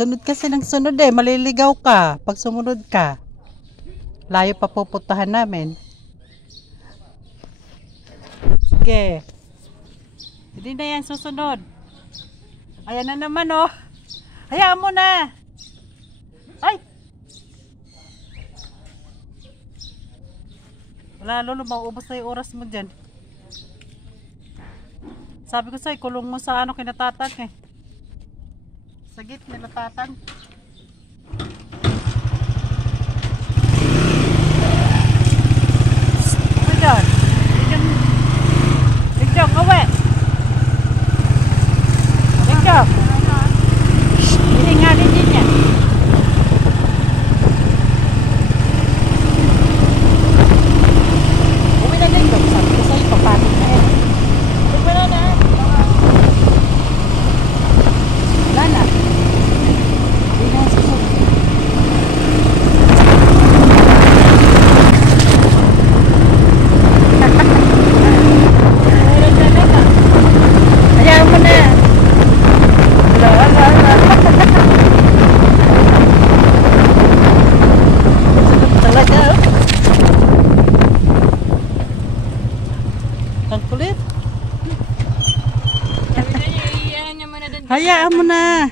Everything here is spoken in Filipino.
Sunod kasi ng sunod eh. Maliligaw ka pag sumunod ka. Layo pa pupuntahan namin. Sige. Hindi na yan susunod. Ayan na naman oh. Hayaan mo na. Ay! Wala lolo, mauubos na yung oras mo dyan. Sabi ko sa'yo, kulong mo sa ano kinatatag eh. Sa gitna natatag. Ano dyan? Bigdong, kawe! Bigdong! Hilingalin din yan. Uwi na din dong. Sabi ko sa'yo, papanig na eh. Uwi na na. Wala na. Uwi na susunod. Ayaw mo na. Wala. Talaga. Ang kulit. Sabi na niya, iiyahan niya muna doon. Hayaan mo na.